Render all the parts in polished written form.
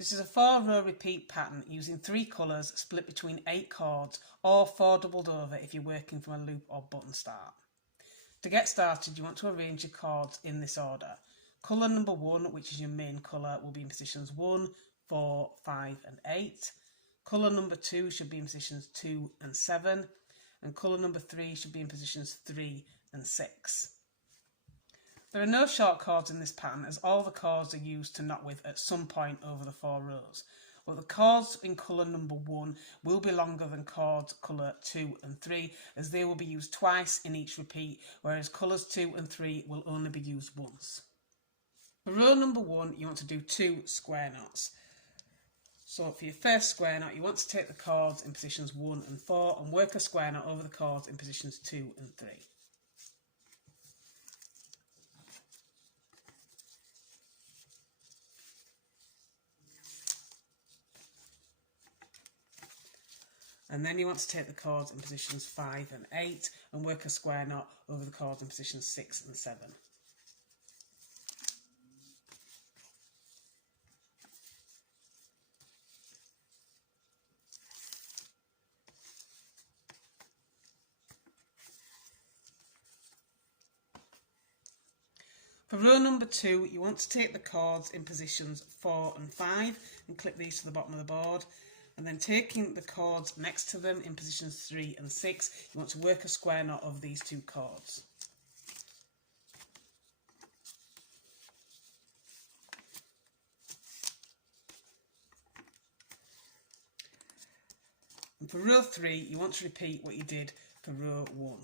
This is a 4-row repeat pattern using 3 colours split between 8 cords or 4 doubled over if you're working from a loop or button start. To get started, you want to arrange your cords in this order. Colour number 1, which is your main colour, will be in positions 1, 4, 5 and 8. Colour number 2 should be in positions 2 and 7. And colour number 3 should be in positions 3 and 6. There are no short cords in this pattern as all the cords are used to knot with at some point over the 4 rows. But the cords in colour number 1 will be longer than cords colour 2 and 3 as they will be used twice in each repeat, whereas colours 2 and 3 will only be used once. For row number 1 you want to do 2 square knots. So for your first square knot you want to take the cords in positions 1 and 4 and work a square knot over the cords in positions 2 and 3. And then you want to take the cords in positions 5 and 8 and work a square knot over the cords in positions 6 and 7. For row number 2, you want to take the cords in positions 4 and 5 and clip these to the bottom of the board. And then taking the cords next to them in positions 3 and 6, you want to work a square knot of these 2 cords. And for row 3, you want to repeat what you did for row 1. So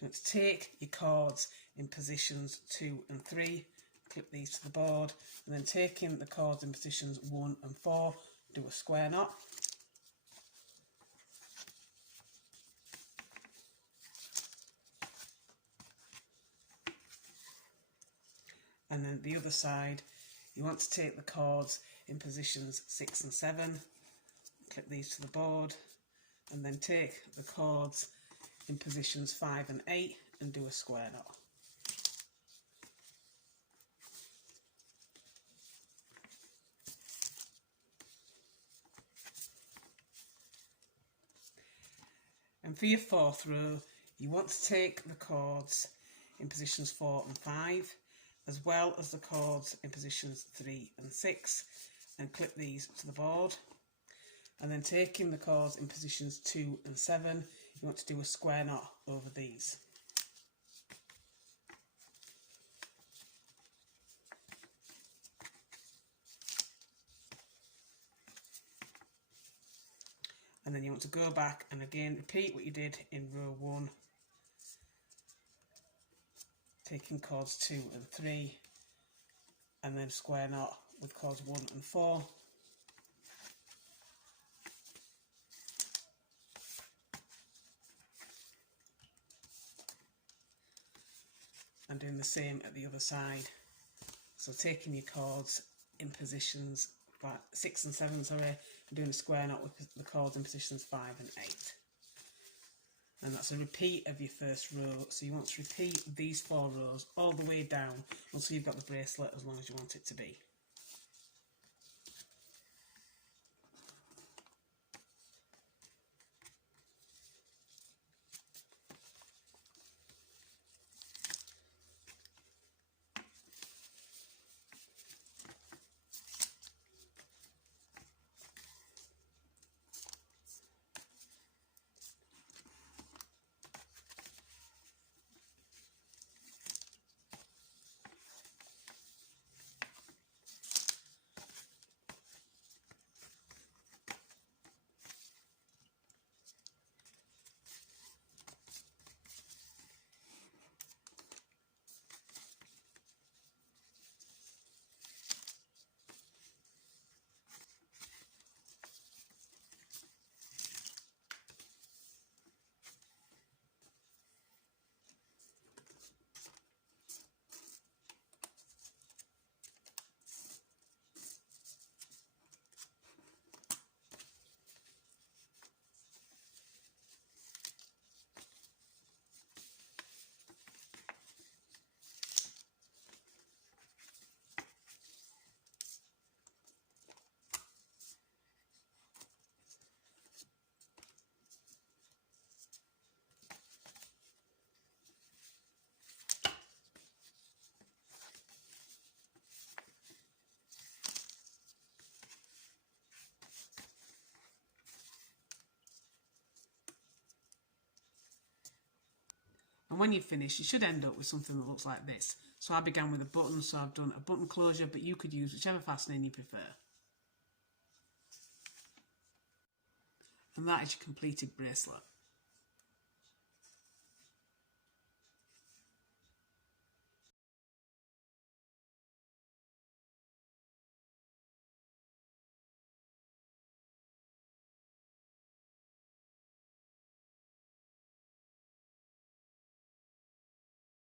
you want to take your cords in positions 2 and 3, clip these to the board, and then taking the cords in positions 1 and 4, do a square knot. And then the other side, you want to take the cords in positions 6 and 7, clip these to the board, and then take the cords in positions 5 and 8 and do a square knot. And for your 4th row, you want to take the cords in positions 4 and 5, as well as the cords in positions 3 and 6, and clip these to the board. And then taking the cords in positions 2 and 7, you want to do a square knot over these. And then you want to go back and again repeat what you did in row 1, taking cords 2 and 3, and then square knot with cords 1 and 4. And doing the same at the other side. So taking your cords in positions 6 and 7, and doing a square knot with the cords in positions 5 and 8. And that's a repeat of your first row. So you want to repeat these 4 rows all the way down until you've got the bracelet as long as you want it to be. And when you've finished, you should end up with something that looks like this. So I began with a button, so I've done a button closure, but you could use whichever fastening you prefer. And that is your completed bracelet.